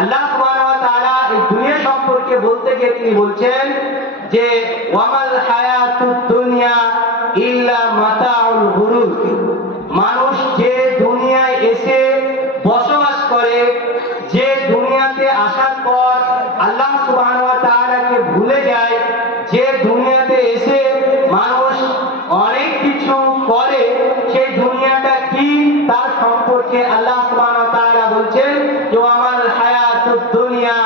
আল্লাহ সুবহানাহু ওয়া তাআলা এই দুনিয়া সম্পর্কে বলতে গিয়ে তিনি বলছেন যে ওয়ামাল হায়াতুদ দুনিয়া ইল্লা মাতাউল গুরুর। মানুষ যে দুনিয়ায় এসে বসবাস করে, যে দুনিয়াতে আসার পর আল্লাহ সুবহানাহু ওয়া তাআলাকে ভুলে যায়, যে দুনিয়াতে এসে মানুষ অনেক কিছু করে, সেই দুনিয়াটা কি তার সম্পর্কে আল্লাহ সুবহানাহু ওয়া তাআলা বলছেন যে ওয়ামাল হায়াতুদ দুনিয়া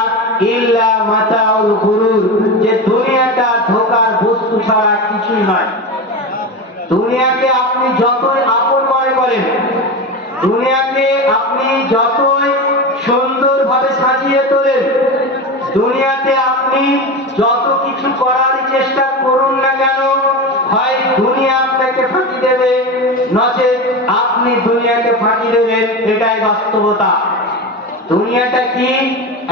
ইল্লা মাতাউল গুরুর, যে দুনিয়াটা ধোঁকার বস্তু ছাড়া কিছুই নয়। দুনিয়াকে আপনি যতই আপন মনে করেন, দুনিয়াকে আপনি যতই সুন্দরভাবে সাজিয়ে তোলেন, দুনিয়াতে আপনি যত কিছু করার চেষ্টা করুন না কেন, হয় দুনিয়া আপনাকে ফাঁকি দেবে, নচেৎ আপনি দুনিয়াকে ফাঁকি দেবেন। এটাই বাস্তবতা। দুনিয়াটা কি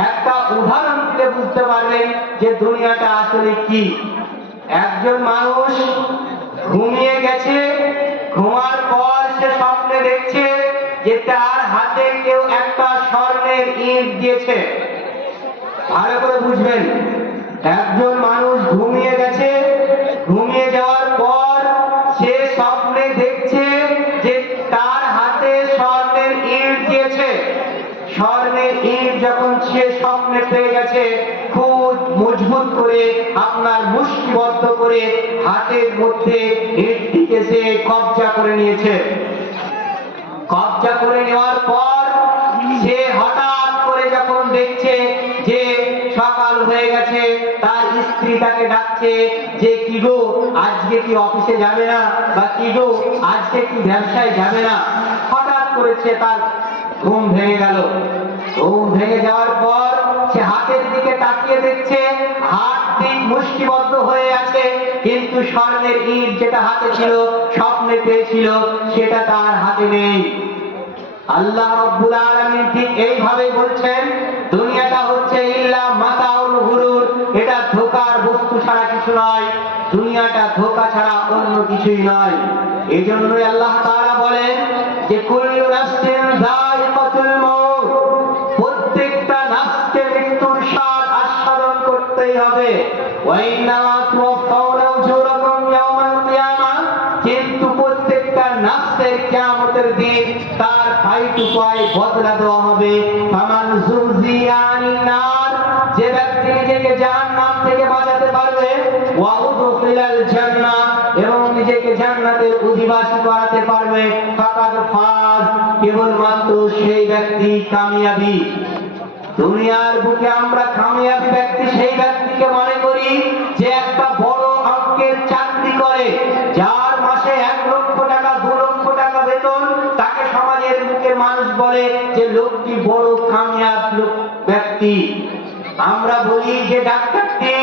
একটা উদাহরণ দিলে বুঝতে পারবেন যে দুনিয়াটা আসলে কি। একজন মানুষ ঘুমিয়ে গেছে, ঘুমার পর সে স্বপ্নে দেখছে যে তার হাতে কেউ একটা স্বর্ণের ইট দিয়েছে। ভালো করে বুঝবেন, একজন মানুষ ঘুমিয়ে গেছে, ঘুমিয়ে যাওয়ার পর সে স্বপ্নে দেখছে যে তার হাতে স্বর্ণের ইট দিয়েছে। স্বর্ণের ইট যখন সে স্বপ্নে পেয়ে গেছে, খুব মজবুত করে আপনার মুষ্টিবদ্ধ করে হাতের মধ্যে ইটটিকে সে কবজা করে নিয়েছে। কবজা করে নেওয়ার পর সে হঠাৎ করে যখন দেখছে যে সকাল হয়ে গেছে, তার স্ত্রী তাকে ডাকছে যে কি গো, আজকে কি অফিসে যাবে না, বা কি গো আজকে কি ব্যবসায় যাবে না। হঠাৎ করেছে তার ঘুম ভেঙে গেল। ঘুম ভেঙে যাওয়ার পর সে হাতের দিকে তাকিয়ে দেখছে হাত ঠিক মুষ্টিবদ্ধ হয়ে আছে, কিন্তু স্বর্ণের ইট যেটা হাতে ছিল, স্বপ্নে পেয়েছিল, সেটা তার হাতে নেই। আল্লাহ রাব্বুল আলামিন ঠিক এইভাবে বলছেন দুনিয়াটা হচ্ছে ইল্লা মাতাউল গুরুর, এটা ধোঁকার বস্তু ছাড়া কিছু নয়। দুনিয়াটা ধোঁকা ছাড়া অন্য কিছুই নয়। এই জন্যই আল্লাহ তাআলা বলেন যে কুল্লু নাফসিন যায়িকাতুল মাউত, প্রত্যেকটা নাফসকে মৃত্যুর স্বাদ আস্বাদন করতেই হবে। ওয়া ইন্নামা তুওয়াফাউনা উজুরাকুম ইয়াওমাল কিয়ামাহ, কিন্তু প্রত্যেকটা নাফসের কিয়ামতের দিন তার ফাইটু পায় বদলা দেওয়া হবে। ফামান যুযিয়া আনিন নার, যে ব্যক্তি নিজেকে জাহান্নাম থেকে বাঁচাতে পারবে, ওয়া উদখিলাল জান্নাহ, এবং নিজেকে জান্নাতের অধিবাসী করাতে পারবে, ফাকাদ ফাজ, কেবলমাত্র সেই ব্যক্তি কামিয়াবি। দুনিয়ার বুকে আমরা কামিয়াবি ব্যক্তি সেই ব্যক্তিকে মনে করি যে একটা বড় অঙ্কের চাকরি করে, যার মাসে 1 লক্ষ টাকা 2 লক্ষ টাকা বেতন, তাকে সমাজের মুখে মানুষ বলে যে লোকটি বড় কামিয়াব ব্যক্তি। আমরা বলি যে ডাক্তারটি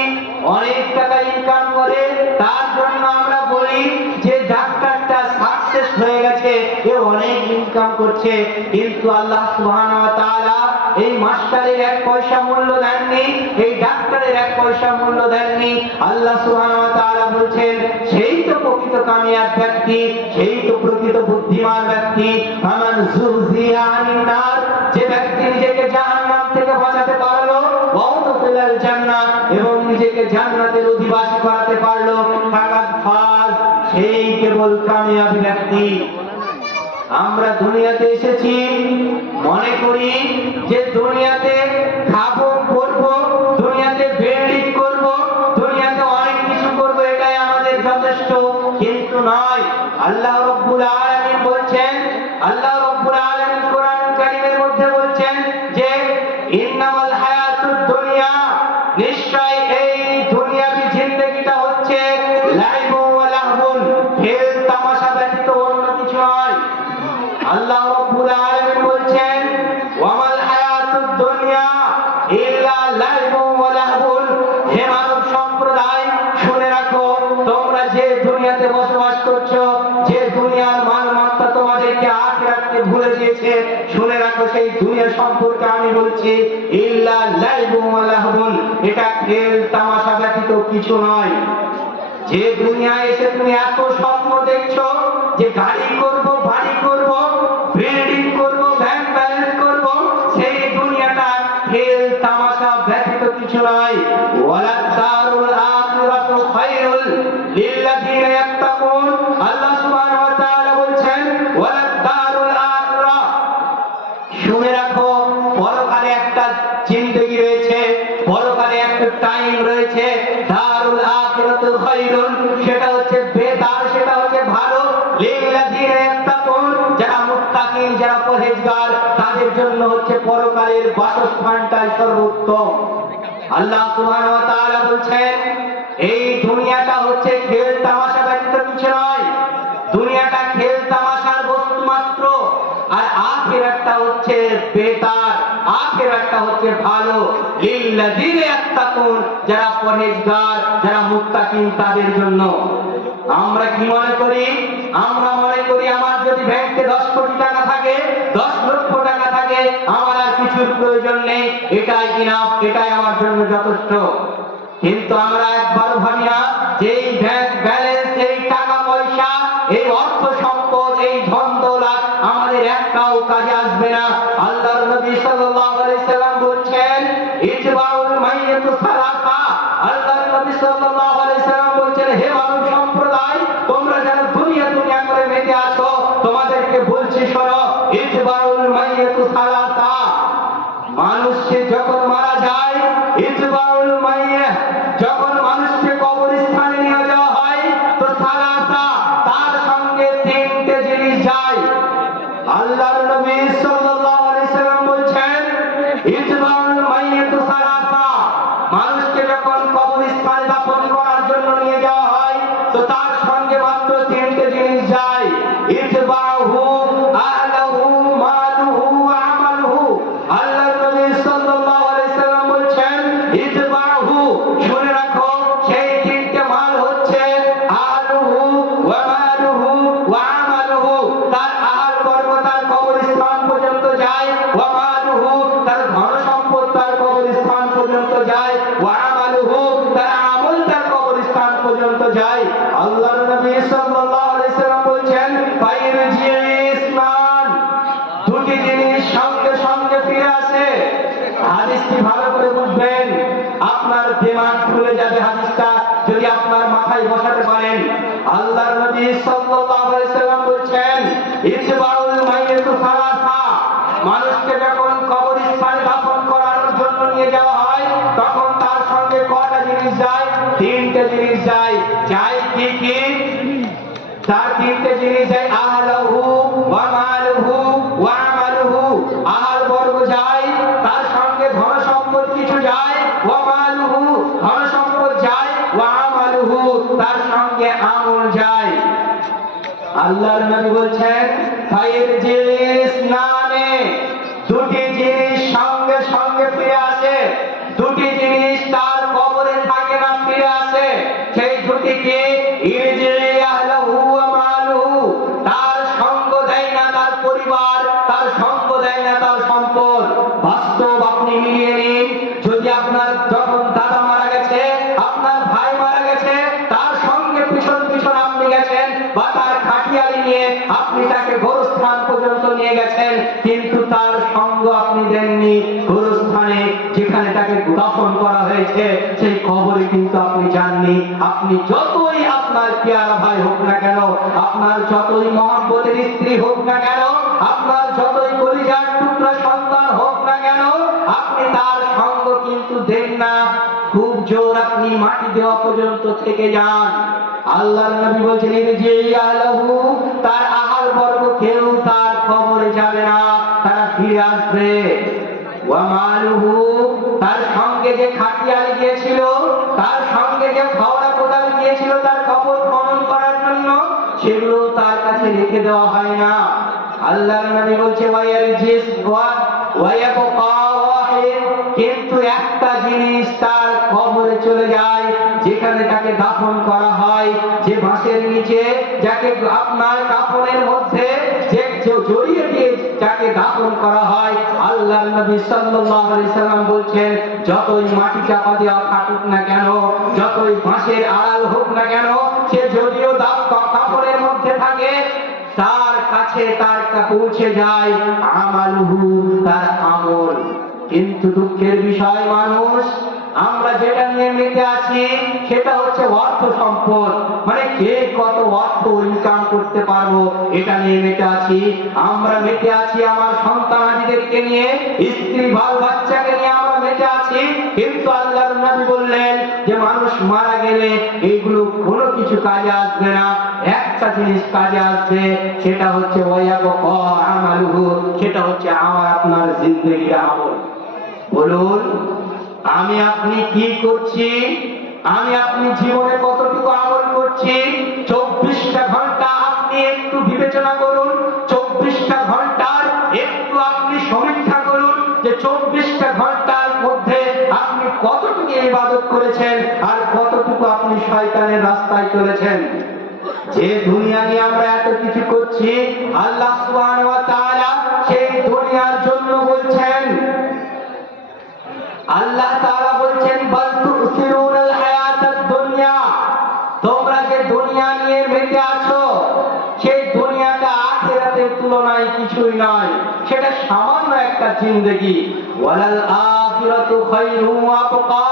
অনেক টাকা ইনকাম করে, তার জন্য আমরা বলি যে ডাক্তারটা সাকসেস হয়ে গেছে, এ অনেক ইনকাম করছে। কিন্তু আল্লাহ সুবহানাহু ওয়া তাআলা এই মাস্টারের 1 পয়সা মূল্য দেননি, এই ডাক্তারের 1 পয়সা মূল্য দেননি। আল্লাহ সুবহানাহু ওয়া তাআলা বলছেন সেই তো প্রকৃত কামিয়াব ব্যক্তি, সেই তো প্রকৃত বুদ্ধিমান ব্যক্তি। ফামান যুযিয়া আনিন নার, যে ব্যক্তি নিজেকে জাহান্নাম থেকে বাঁচাতে পারলো, ওয়া উদখিলাল জান্নাহ, এবং নিজেকে জান্নাতের অধিবাসী করাতে পারলো, ফাকাদ ফাজ, সেই কেবল কামিয়াব ব্যক্তি। আমরা দুনিয়াতে এসেছি মনে করি যে দুনিয়াতে খাবো, পরবো, দুনিয়াতে বিল্ডিং করব, দুনিয়াতে অনেক কিছু করব, এটাই আমাদের যথেষ্ট। কিন্তু নয়। আল্লাহ রাব্বুল আলামিন বলছেন, আল্লাহ রাব্বুল আলামিন কোরআন কারীমের মধ্যে বলছেন যে ইন্নামাল হায়াতুদ দুনিয়া, নিশ্চয় এই দুনিয়াবি জিন্দেগিটা হচ্ছে লাইবু ওয়া লাহবুন, খেল তামাশা ব্যতীত অন্য কিছু নয়। আল্লাহ রাব্বুল আলামিন বলছেন ওয়ামাল হায়াতুদ দুনিয়া ইল্লা লাইবু ওয়া লাহবুন। হে মানব সম্প্রদায়, শুনে রাখো, তোমরা যে দুনিয়াতে বসবাস করছো, যে দুনিয়ার মালমত্তা তোমাদেরকে আখিরাতকে ভুলে দিয়েছে, শুনে রাখো সেই দুনিয়া সম্পর্কে আমি বলছি ইল্লা লাইবু ওয়া লাহবুন, এটা খেল তামাশা ব্যতীত কিছু নয়। যে দুনিয়ায় এসে তুমি এত স্বপ্ন দেখছো যে গাড়ি করব, বাড়ি করব, বিল্ডিং করব, ব্যাংক ব্যালেন্স করব, সেই দুনিয়াটা খেল তামাশা ব্যতীত কিছু নয়। ওয়ালাদ-দারুল আখিরাতু খায়রুল লিল্লাযিনা ইয়াত্তাকুন, আল্লাহ সুবহানাহু ওয়া তাআলা বলছেন ওয়ালাদ-দারুল আখিরা, শুনে রাখো পরকালে একটা জিন্দেগি রয়েছে, পরকালে একটা টাইম রয়েছে। দারুল আখিরাতু খায়রুন, সেটা হচ্ছে বেদার, সেটা হচ্ছে ভালো। লিল্লাযিনা ইয়াত্তাকুন, যারা মুত্তাকিন, যারা পরহেজগার, তাদের জন্য হচ্ছে পরকালের বাসস্থানটাই সর্বোত্তম। আল্লাহ সুবহানাহু ওয়া তাআলা বলছেন এই দুনিয়াটা হচ্ছে খেল তামাশা ব্যতীত কিছু নয়। দুনিয়াটা খেল তামাশার বস্তু মাত্র, আর আখিরাতটা হচ্ছে বেতার, আখিরাতটা হচ্ছে ভালো। লিল্লাযিনা ইয়াত্তাকুন, যারা পরহেজগার, যারা মুত্তাকিন, তাদের জন্য। আমরা কি মনে করি? আমরা মনে করি আমার যদি ব্যাংকে 10 কোটি টাকা থাকে, 10 লক্ষ টাকা থাকে, আমার আর কিছুর প্রয়োজন নেই, এটাই ইনাফ, এটাই আমার জন্য যথেষ্ট। কিন্তু আমরা একবারও ভাবি না যে এই ব্যাংক ব্যালেন্স, এই টাকা পয়সা, এই অর্থ সম্পদ, এই ধন দৌলত আমাদের একটাও কাজে আসবে না। আল্লাহর নবী সাল্লাল্লাহু আলাইহি সাল্লাম বলছেন ইতবাউল মাইয়াতু সালাসা, আল্লাহর নবী সাল্লাল্লাহু আলাইহি সাল্লাম বলছেন হে মানব সম্প্রদায়, তোমরা যারা দুনিয়া দুনিয়া করে মেতে আছো, তোমাদেরকে বলছি শোনো, ইতবাউল মাইয়াতু সালাসা, মানুষকে যখন মারা যায়, ইতবাউল মাইয়া, যখন মানুষকে কবরস্থানে নিয়ে যাওয়া হয়, তো সালাসা, তার সঙ্গে 3টে জিনিস যায়। আল্লাহর নবী সাল্লাল্লাহু আলাইহি সাল্লাম বলছেন ইতবাউল মাইয়াতু সালাসা, মানুষকে যখন কবরস্থানে দাফন করার জন্য নিয়ে যাওয়া হয়, তো তার সঙ্গে মাত্র 3টে জিনিস যায়। ইতবাহু আহলাহু মালুহু ওয়া আমালুহু, আল্লাহর নবী সাল্লাল্লাহু আলাইহি সাল্লাম বলছেন ইতবাহু, শুনে রাখো সেই 3টে মাল হচ্ছে আহলুহু ওয়া মালুহু ওয়া আমালুহু, তার আহার বর্গ তার কবরস্থান পর্যন্ত যায়, ওয়া মালুহু, তার ধন সম্পদ তার কবরস্থান পর্যন্ত যায়, ওয়া আমালুহু, তার আমল তার কবরস্থান পর্যন্ত যায়। আল্লাহর নবী সাল্লাল্লাহু আলাইহি সাল্লাম বলছেন ফাইরজিসমান, দুটি জিনিস সঙ্গে সঙ্গে ফিরে আসে। হাদিসটি ভালো করে বুঝবেন, আপনার দিমাগ খুলে যাবে হাদিসটা যদি আপনার মাথায় বসাতে পারেন। আল্লাহর নবী সাল্লাল্লাহু আলাইহি সাল্লাম বলছেন ইতবাউল মাইয়াতু সালাসা, মানুষকে যখন কবরস্থানে দাফন করানোর জন্য নিয়ে যাওয়া হয়, তখন তার সঙ্গে কয়টা জিনিস যায়? 3টে জিনিস যায়। যায় কি কি? তার 3টে জিনিস যায় আহলাহু ওয়া মালুহু ওয়া আমালুহু, আহার বর্গ যায়, তার সঙ্গে ধন সম্পদ কিছু যায়, ওয়া মালুহু, ধন সম্পদ যায়, ওয়া আমালুহু, তার সঙ্গে আমল যায়। আল্লাহর নবী বলছেন ফাইরজিসনানে, দুটি জিনিস সঙ্গে সঙ্গে ফিরে আসে। দুটি জিনিস তার কবরে থাকে না, ফিরে আসে। সেই দুটি কি? ইরজি আহলাহু ওয়া মালুহু, তার সঙ্গ দেয় না তার পরিবার, তার সঙ্গ দেয় না তার সম্পদ। বাস্তব আপনি মিলিয়ে নিন, যদি আপনার যখন দাদা মারা গেছে, আপনার ভাই মারা গেছে, তার সঙ্গে পিছন পিছন আপনি গেছেন, বা তার খাটিয়ালি নিয়ে আপনি তাকে গোরস্থান পর্যন্ত নিয়ে গেছেন, কিন্তু তার সঙ্গ আপনি দেননি গোরস্থানে, যেখানে তাকে দাফন করা হয়েছে, সেই কবরে কিন্তু আপনি যাননি। আপনি যতই আপনার পেয়ারা ভাই হোক না কেন, আপনার যতই মহব্বতের স্ত্রী হোক না কেন, আপনার যতই কলিজার টুকরা সন্তান হোক না কেন, আপনি তার সঙ্গ কিন্তু দেন না। খুব জোর আপনি মাটি দেওয়া পর্যন্ত থেকে যান। আল্লাহর নবী বলছেন যে আহলাহু, তার আহার বর্গ কেউ তার কবরে যাবে না, তারা ফিরে আসবে। ওয়া মালুহু, তার সঙ্গে যে খাটিয়ালে গিয়েছিল, তার সঙ্গে যে ফাওড়া কোদাল গিয়েছিল তার কবর খনন করার জন্য, সেগুলো তার কাছে রেখে দেওয়া হয় না। আল্লাহর নবী বলছে ওয়ায়ারজিস ওয়ায়াবকা ওয়াহিদ, কিন্তু একটা জিনিস তার কবরে চলে যায়, যেখানে তাকে দাফন করা হয়, যে বাঁশের নিচে যাকে আপনার কাফনের মধ্যে যে জড়িয়ে দিয়ে যাকে দাফন করা হয়, আল্লাহর নবী সাল্লাল্লাহু আলাইহি সাল্লাম বলছেন যতই মাটি চাপা দেওয়া থাকুক না কেন, যতই বাঁশের আড়াল হোক না কেন, সে যদিও কাফনের মধ্যে থাকে, তার কাছে তার পৌঁছে যায় আমালুহু, তার আমল। কিন্তু দুঃখের বিষয় মানুষ আমরা যেটা নিয়ে মেতে আছি সেটা হচ্ছে অর্থ সম্পদ, মানে কে কত অর্থ ইনকাম করতে পারবো এটা নিয়ে মেতে আছি। আমরা মেতে আছি আমার সন্তানাদিদেরকে নিয়ে, স্ত্রী বাল বাচ্চাকে নিয়ে আমরা মেতে আছি। কিন্তু আল্লাহর নবী বললেন যে মানুষ মারা গেলে এইগুলো কোনো কিছু কাজে আসবে না, একটা জিনিস কাজে আসবে, সেটা হচ্ছে ওয়ায়াবকা আমালুহু, সেটা হচ্ছে আমার আপনার জিন্দেগির আমল। বলুন আমি আপনি কি করছি, আমি আপনি জীবনে কতটুকু আমল করছি? 24টা ঘন্টা আপনি একটু বিবেচনা করুন, 24টা ঘন্টার একটু আপনি সমীক্ষা করুন যে 24টা ঘন্টার মধ্যে আপনি কতটুকু ইবাদত করেছেন আর কতটুকু আপনি শয়তানের রাস্তায় চলেছেন। যে দুনিয়া নিয়ে আমরা এত কিছু করছি, আল্লাহ সুবহানাহু ওয়া তাআলা সেই দুনিয়ার জন্য বলছেন, আল্লাহ তাআলা বলছেন বাল তুসিরুনাল হায়াতাদ দুনিয়া, তোমরা যে দুনিয়া নিয়ে মেতে আছো সেই দুনিয়াটা আখিরাতের তুলনায় কিছুই নয়, সেটা সামান্য একটা জিন্দেগি। ওয়ালাল আখিরাতু খায়রুম ওয়া আবকা,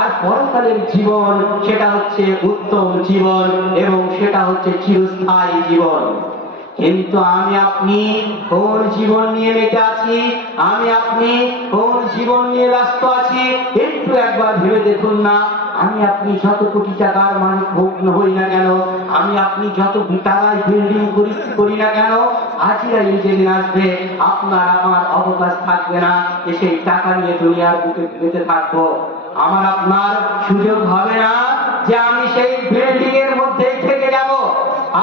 আর পরকালের জীবন সেটা হচ্ছে উত্তম জীবন এবং সেটা হচ্ছে চিরস্থায়ী জীবন। কিন্তু আমি আপনি কোন জীবন নিয়ে মেতে আছি, আমি আপনি কোন জীবন নিয়ে ব্যস্ত আছি একটু একবার ভেবে দেখুন না। আমি আপনি যত কোটি টাকার মালিক হই না কেন, আমি আপনি যত টাকায় বিল্ডিং করি না কেন, আজরাইল যেদিন আসবে আপনার আমার অবকাশ থাকবে না যে সেই টাকা নিয়ে দুনিয়ার বুকে বেঁচে থাকবো। আমার আপনার সুযোগ হবে না যে আমি সেই বিল্ডিং এর মধ্যেই থেকে যাব।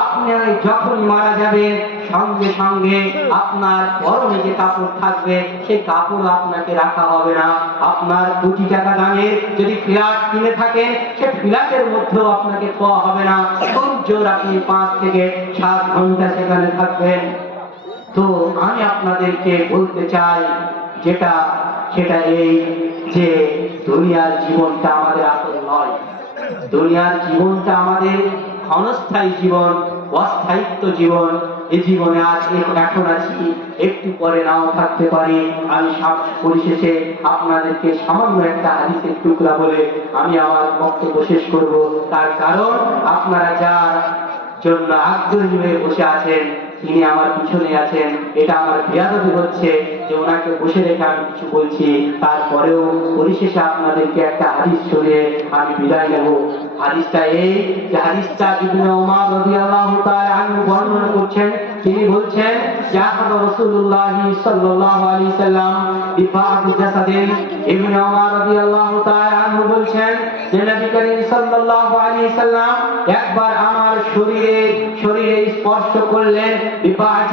আপনি যখন মারা যাবেন সঙ্গে সঙ্গে আপনার পরনে যে কাপড় থাকবে সেই কাপড় আপনাকে রাখা হবে না। আপনার কোটি টাকা দামের যদি ফ্ল্যাট কিনে থাকেন সে ফ্ল্যাটের মধ্যেও আপনাকে পাওয়া হবে না, খুব জোর আপনি 5 থেকে 7 ঘন্টা সেখানে থাকবেন। তো আমি আপনাদেরকে বলতে চাই যেটা সেটা এই যে দুনিয়ার জীবনটা আমাদের আসল নয়, দুনিয়ার জীবনটা আমাদের ক্ষণস্থায়ী জীবন, অস্থায়িত্ব জীবন। এই জীবনে আজ এখন আছি, একটু পরে নাও থাকতে পারি। আমি পরিশেষে আপনাদেরকে সামান্য একটা হাদিসের টুকরা বলে আমি আমার বক্তব্য শেষ করব। তার কারণ আপনারা যার জন্য আগ্রহী হয়ে বসে আছেন তিনি আমার পিছনে আছেন, এটা আমার বেয়াদবি হচ্ছে যে ওনাকে বসে রেখে আমি কিছু বলছি। তারপরেও পরিশেষে আপনাদেরকে একটা হাদিস শুনিয়ে আমি বিদায় নেব। হাদিসটা এই যে হাদিসটা ইবনে ওমর রাদিয়াল্লাহু তাআলা আনহু বর্ণনা করছেন। তিনি বলছেন যা রাসূলুল্লাহ সাল্লাল্লাহু আলাইহি সাল্লাম বিবাদ জাসাদিন। ইবনে ওমর রাদিয়াল্লাহু তাআলা আনহু বলছেন যে নবী করিম সাল্লাল্লাহু আলাইহি সাল্লাম একবার আমার শরীরে স্পর্শ করলেন, বিবাদ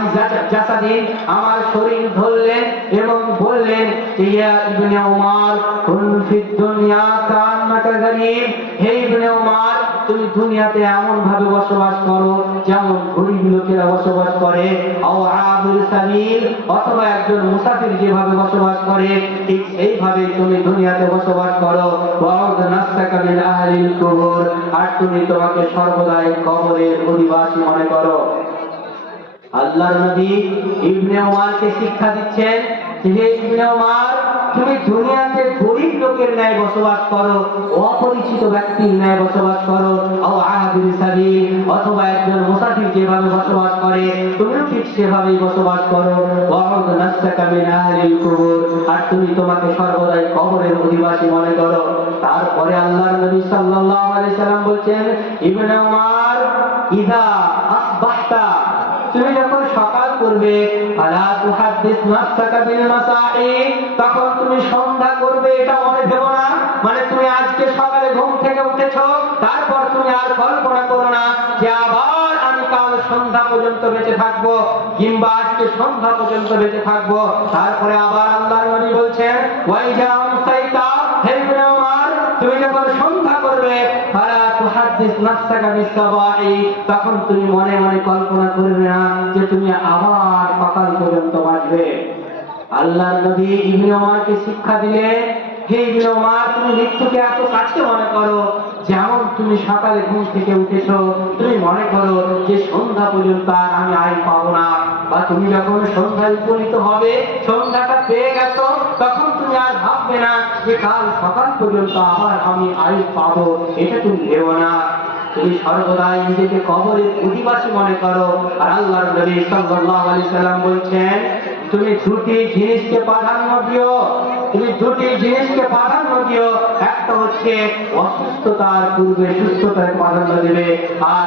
জাসাদিন আমার শরীর ধরলেন এবং বললেন ইয়া ইবনে ওমর কুন ফিদ দুনিয়া কান্নাকা গরীব। হে ইবনে ওমর তুমি দুনিয়াতে এমন ভাবে বসবাস করো যেমন গরীব লোকেরা বসবাস করে, আও আবুল সাবিল অথবা একজন মুসাফির যেভাবে বসবাস করে ঠিক এইভাবে তুমি দুনিয়াতে বসবাস করো। ওয়াউদ নাফসাকা মিন আহলিল কুবুর, আর তুমি তোমাকে সর্বদাই কবরের অধিবাসী মনে করো। আল্লাহর নবী ইবনে ওমরকে শিক্ষা দিচ্ছেন যে ইবনে ওমর তুমি দুনিয়াতে গরীব লোকের ন্যায় বসবাস করো, অপরিচিত ব্যক্তির ন্যায় বসবাস করো, অথবা একজন মুসাফির যেভাবে বসবাস করে তুমিও ঠিক সেভাবেই বসবাস করো। আর তুমি তোমাকে সর্বদাই কবরের অধিবাসী মনে করো। তারপরে আল্লাহর নবী সাল্লাল্লাহু আলাইহি সাল্লাম বলছেন ইবনে ওমর ইযা আসবাহতা তুমি যখন সকাল করবে ফালা তুহাদ্দিস নাফসাকা বিল মাসাই, তখন তুমি সন্ধ্যা করবে এটা মনে ভেবো না। মানে তুমি আজকে সকালে ঘুম থেকে উঠেছো, তারপর তুমি আর কল্পনা করো না যে আবার আমি কাল সন্ধ্যা পর্যন্ত বেঁচে থাকবো কিংবা আজকে সন্ধ্যা পর্যন্ত বেঁচে থাকবো। তারপরে আবার আল্লাহর নবী বলছেন ওয়াইজা আমসাইতা, হে ইবনে ওমর তুমি যখন সন্ধ্যা করবে ফালা তুহাদ্দিস নাফসাকা বিস সাবাহি, তখন তুমি মনে মনে কল্পনা করবে না যে তুমি আবার সকাল পর্যন্ত বাঁচবে। আল্লাহর নবী ইবনে ওমরকে শিক্ষা দিলেন হে ইবনে ওমর তুমি মৃত্যুকে এত কাছে মনে করো যেমন তুমি সকালে ঘুম থেকে উঠেছো তুমি মনে করো যে সন্ধ্যা পর্যন্ত আর আমি আয় পাবো না, বা তুমি যখন সন্ধ্যায় উপনীত হবে সন্ধ্যাটা পেয়ে গেছো তখন তুমি ভাববে না যে কাল সকাল পর্যন্ত আবার আমি আয়ু পাবো, এটা তুমি ভেবো না। তুমি সর্বদাই নিজেকে কবরের অধিবাসী মনে করো। আর আল্লাহর নবী সাল্লাল্লাহু আলাইহি সাল্লাম বলছেন, তুমি দুটি জিনিসকে প্রাধান্য দিও, তুমি দুটি জিনিসকে প্রাধান্য দিও। একটা হচ্ছে অসুস্থতার পূর্বে সুস্থতার প্রাধান্য দেবে, আর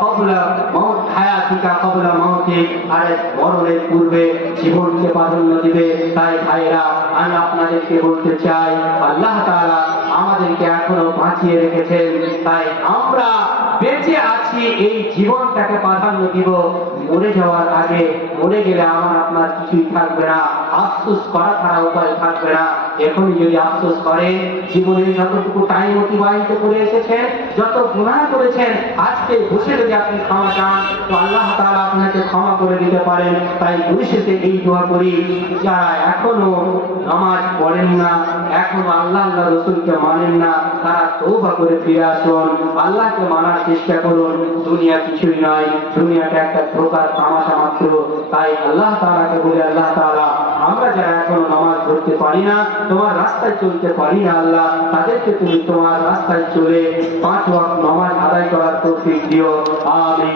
কবলা মৌত হায়াতিকা কবলা মৌতিক, আর মরণের পূর্বে জীবনকে প্রাধান্য দিবে। তাই ভাইরা, আমি আপনাদেরকে বলতে চাই, আল্লাহ তাআলা আমাদেরকে এখনো বাঁচিয়ে রেখেছেন, তাই আমরা বেঁচে আছি, এই জীবনটাকে প্রাধান্য দিব। মরে যাওয়ার আগে, মরে গেলে আমার আপনার কিছুই থাকবে না, আফসোস করা ছাড়া উপায় থাকবে না। এখনই যদি আফসোস করেন, জীবনের যতটুকু টাইম অতিবাহিত করে এসেছেন, যত গুনাহ করেছেন, আজকে বসে যদি আপনি ক্ষমা চান, তো আল্লাহ তাআলা আপনাকে ক্ষমা করে দিতে পারেন। তাই পরিশেষে এই দোয়া করি, যারা এখনো নামাজ পড়েন না, এখনো আল্লাহ রাসূলকে মানেন না, তারা তওবা করে ফিরে আসুন, আল্লাহকে মানার চেষ্টা করুন। দুনিয়া কিছুই নয়, দুনিয়াটা একটা ধোঁকার তামাশা মাত্র। তাই আল্লাহ তাআলাকে বলে, আল্লাহ তাআলা, আমরা যারা এখনো নামাজ পড়তে পারি না, তোমার রাস্তায় চলতে পারি না, আল্লাহ তাদেরকে তুমি তোমার রাস্তায় চলে 5 ওয়াক্ত নামাজ আদায় করার তৌফিক দিও। আমিন।